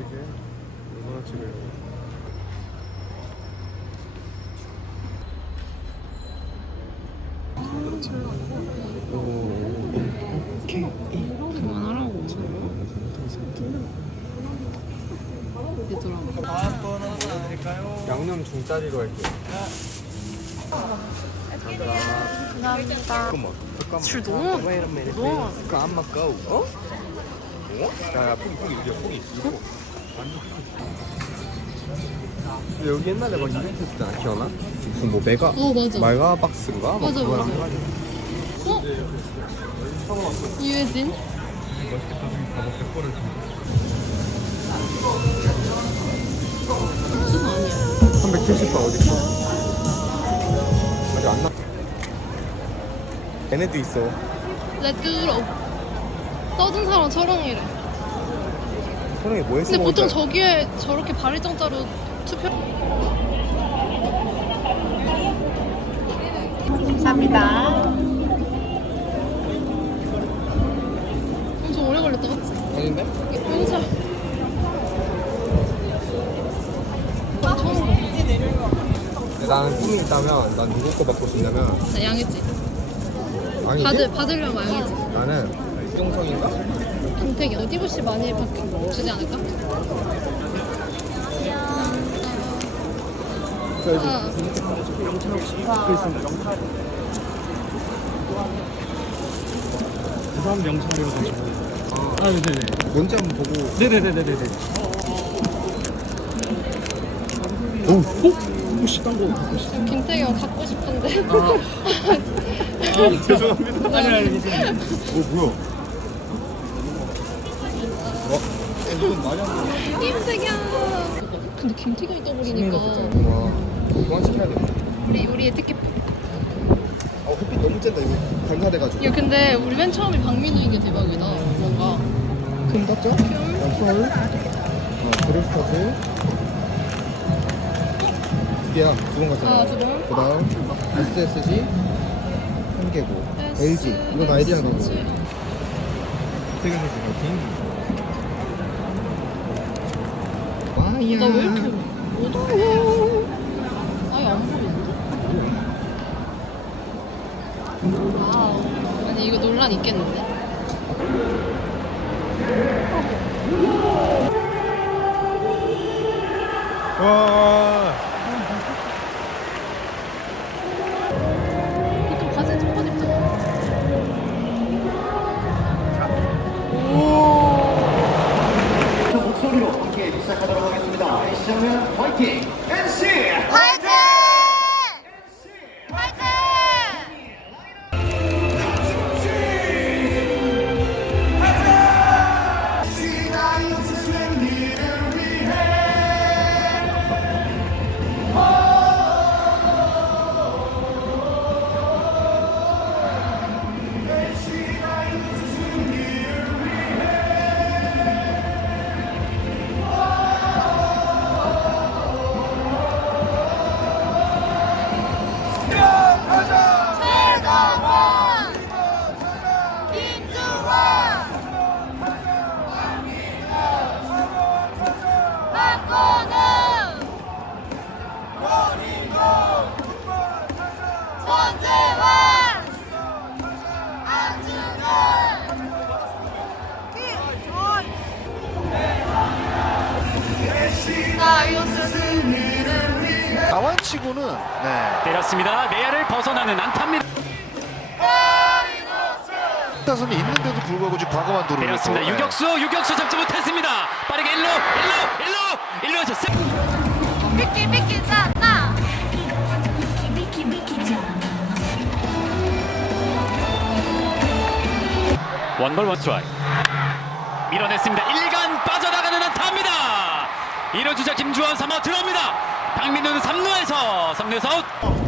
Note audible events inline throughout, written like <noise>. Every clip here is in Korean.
이제 얼마나 찍어요 오케이 그만하라고. 얘들아. 양념 중짜리로 할게요 감사합니다. 잠깐만 잠깐만 술 너무 너무 please. 그 안마 go. 어? 어? 야야 포기 포기 여기야 이거 근데 여기 옛날에 막 이벤트 했잖아 기억나? 무슨 뭐 메가 어 맞아. 말가 박스인가? 막 맞아, 맞아. 어? 유해진? 무슨 아니야? 370바 어딨어? 아직 안 나. 얘네도 있어. 내 뚫어. 떠든 사람 철옹이래. 소령이 뭐 했어? 근데 보통 저기에 저렇게 발일정자로 투표. 감사합니다. 엄청 오래 걸렸다, 그치? 아닌데? 용서. 처음 근데 나는 꿈이 있다면 난 누구 거 받고 싶냐면 나 양이지. 아니지? 받을, 받으려면 양이지. 나는 이종성인가? 김태기 어디부시 많이 받 주지 않을까? 아, 부산 명찰이어가지고 아 네네네 뭔지 한번 보고 네네네네네 오! 오? 오씨 딴거 갖고 싶어 김태기가 갖고 싶은데. <laughs> 아 죄송합니다 아니 아니 괜찮아요 오 뭐야? 어? 돼. 김태기야. 근데 김태경이 떠버리니까 와 보완시켜야겠다. 우리 우리의 특기. 어 햇빛 너무 쬐다 이거 반사돼가지고. 야 근데 우리 맨 처음에 박민우인 게 대박이다. 뭔가. 금 떴죠? 어, 서울. 어, 드레스타즈. 두 개야. 두번 갔잖아. 아, 두 번. 그 다음 SSG. 한 개고. LG. 이건 아이디어 나고. 되게 선수 파이팅. 와이 야. 나왜 이렇게 못 알아? 아예 안 보이는데? 와우. 아니 이거 논란 있겠는데? 와. 안타입니다. 타선이 있는데도 불구하고 지금 과감한 도루를 때렸습니다. 또, 네. 유격수 유격수 잡지 못했습니다. 빠르게 1루 1루 1루 1루에서 세 삐끼 삐끼 짠나. 원볼 원스트라이크 밀어냈습니다. 1간 빠져나가는 안타입니다. 1루 주자 김주환 3루 들어옵니다. 박민우는 3루에서 3루에서 아웃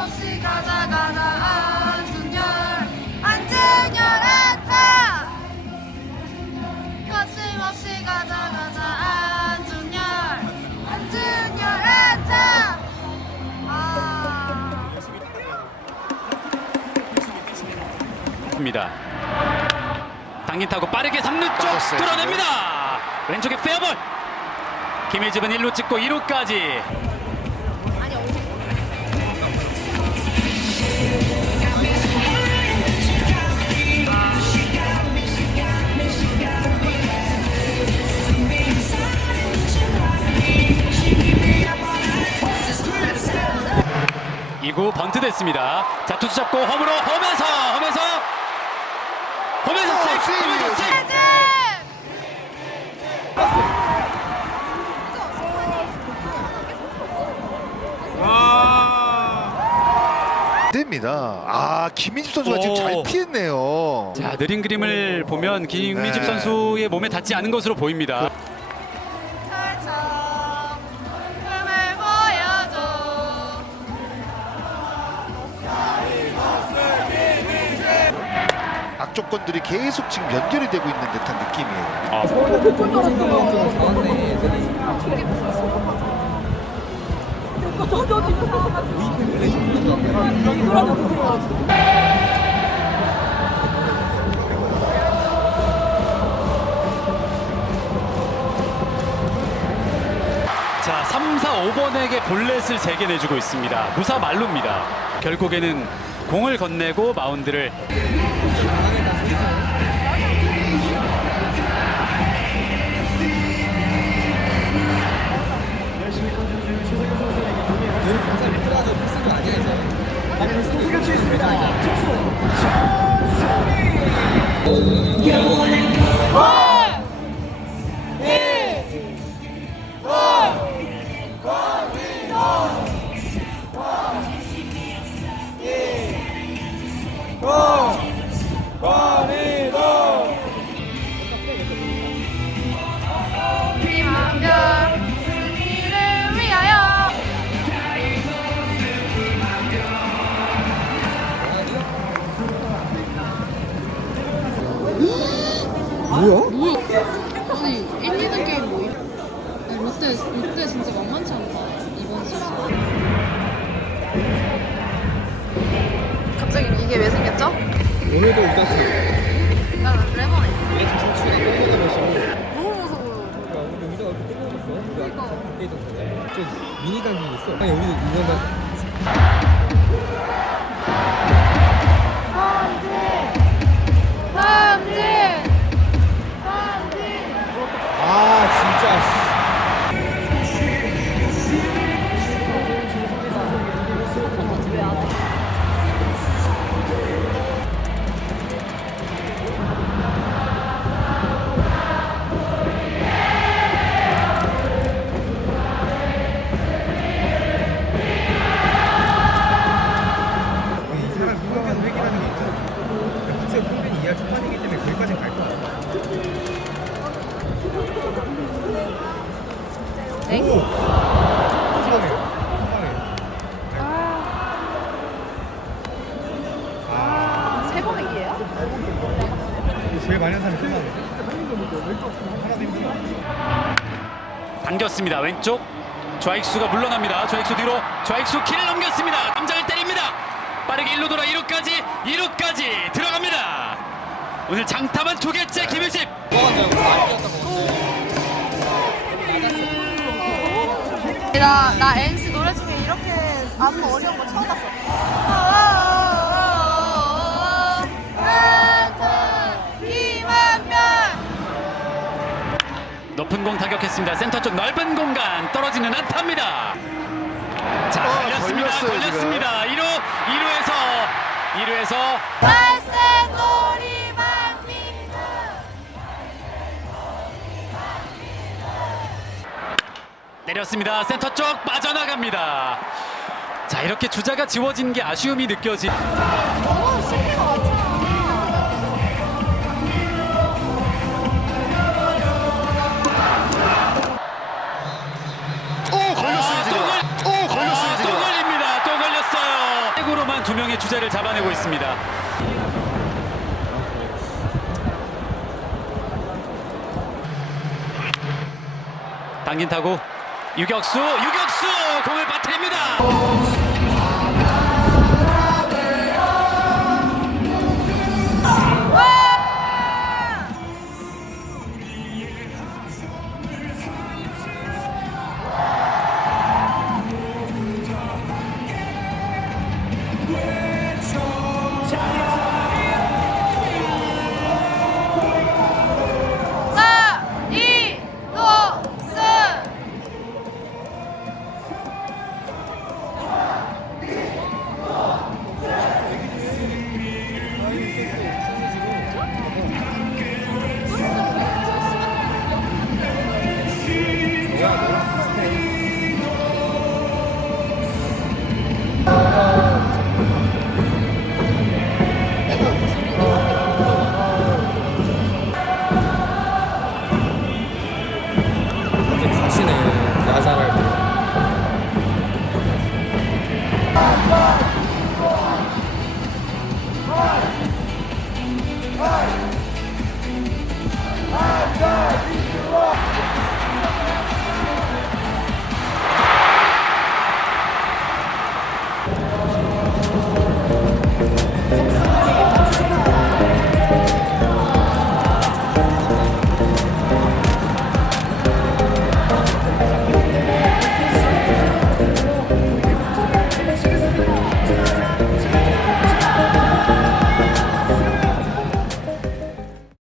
없이 가다 가다 안순열 안순열 아차 거침없이 가자 가자 안준열 안준열 아차 아 입니다. 당긴 타고 빠르게 3루 쪽 빠졌어요, 뚫어냅니다. 왼쪽에 페어볼. 김혜집은 1루 찍고 2루까지. 2구 번트 됐습니다. 자 투수 잡고 홈으로 홈에서 홈에서 홈에서 스틱 홈에서 스틱 아. 됩니다. 아 김민집 선수가 지금 잘 피했네요. 자 느린 그림을 보면 김민집 네. 선수의 몸에 닿지 않은 것으로 보입니다. 악조건들이 계속 지금 연결이 되고 있는 듯한 느낌이에요. 자 3, 4, 5번에게 볼넷을 3개 내주고 있습니다. 무사 말루입니다. 결국에는 공을 건네고 마운드를 희망별 뭐야? 아니 1, 2등 게임 뭐임? 아니, 롯데 롯데 진짜 만만치 않다 이번 시즌. 갑자기 이게 왜 생겼죠? 오늘도 웃었어. 나 레몬에 얘 지금 추가 똥 마시고. 너무 무서워요 야, 우리 의자가 이렇게 뜯어졌어. 우리 아까 밖에 있었잖아. 저 미니 단지 있어. 아니, 우리도 이거만. 당겼습니다. 왼쪽 좌익수가 물러납니다. 좌익수 뒤로 좌익수 길을 넘겼습니다. 감장을 때립니다. 빠르게 1루 돌아 2루까지 2루까지 들어갑니다. 오늘 장타만 두 개째 김일집. 나, 나 NC 노래 중에 이렇게 안무 어려운 거 처음 봤어. 공 타격했습니다. 센터 쪽 넓은 공간 떨어지는 안타입니다. 자, 아, 걸렸습니다. 걸렸어요. 걸렸습니다. 1루, 2루에서 2루에서 말세놀이 만미는 내렸습니다. 센터 쪽 빠져나갑니다. 자, 이렇게 주자가 지워진 게 아쉬움이 느껴지. 너무 쉽게 맞잖아. 오 주자를 잡아내고 있습니다. 당긴 타고 유격수 유격수 공을 빠뜨립니다.